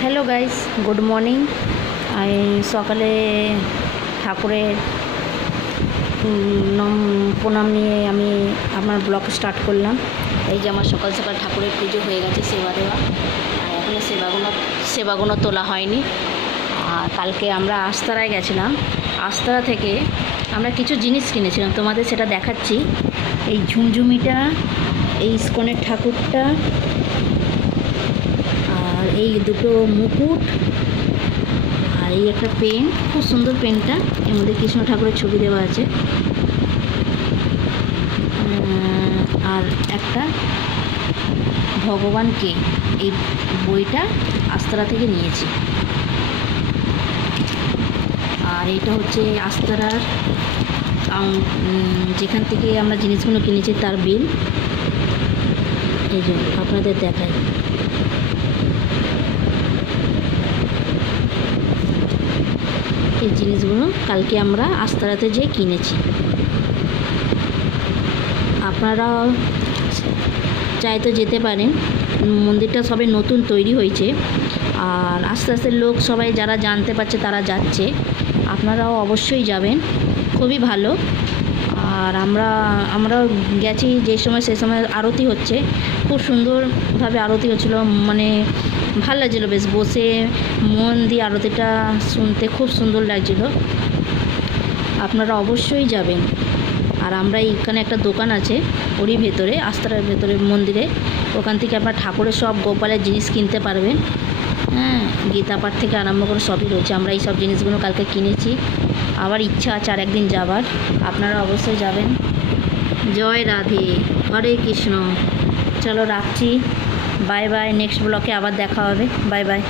Hello guys, good morning. আমি সকালে ঠাকুরের প্রণাম নিয়ে আমি আমার ব্লগ স্টার্ট করলাম। এই যে আমার সকাল সকাল ঠাকুরের পুজো হয়ে গেছে, সেবা দেওয়া, আর এখনও সেবাগুলো তোলা হয়নি। আর কালকে আমরা আস্তারায় গেছিলাম। আস্তারা থেকে আমরা কিছু জিনিস কিনেছিলাম, তোমাদের সেটা দেখাচ্ছি। এই ঝুমঝুমিটা, এই ইস্কনের ঠাকুরটা, আর এই দুটো মুকুট, আর এই একটা পেন, খুব সুন্দর পেনটা, এর মধ্যে কৃষ্ণ ঠাকুরের ছবি দেওয়া আছে। আর একটা ভগবানকে, এই বইটা আস্তারা থেকে নিয়েছি। আর এইটা হচ্ছে আস্তারার যেখান থেকে আমরা জিনিসগুলো কিনেছি তার বিল। এই যে আপনাদের দেখাই, এই জিনিসগুলো কালকে আমরা আস্তারাতে যেয়ে কিনেছি। আপনারা চাইতে যেতে পারেন, মন্দিরটা সবে নতুন তৈরি হয়েছে, আর আস্তে আস্তে লোক সবাই যারা জানতে পারছে তারা যাচ্ছে। আপনারাও অবশ্যই যাবেন, খুবই ভালো। আর আমরা গেছি যে সময়, সে সময় আরতি হচ্ছে, খুব সুন্দরভাবে আরতি হচ্ছিলো, মানে ভাল লাগছিলো, বেশ বসে মন দিয়ে আরতিটা শুনতে খুব সুন্দর লাগছিলো। আপনারা অবশ্যই যাবেন। আর আমরা এখানে একটা দোকান আছে ওরই ভেতরে, আস্তারার ভেতরে মন্দিরে, ওখান থেকে আপনার ঠাকুরের সব গোপালের জিনিস কিনতে পারবেন। হ্যাঁ, গীতা পাঠ থেকে আরম্ভ করে সবই রয়েছে। আমরা এই সব জিনিসগুলো কালকে কিনেছি, আবার ইচ্ছা আছে আর একদিন যাবার। আপনারা অবশ্যই যাবেন। জয় রাধে, হরে কৃষ্ণ। চলো রাখছি, বাই বাই। নেক্সট ব্লকে আবার দেখা হবে। Bye bye.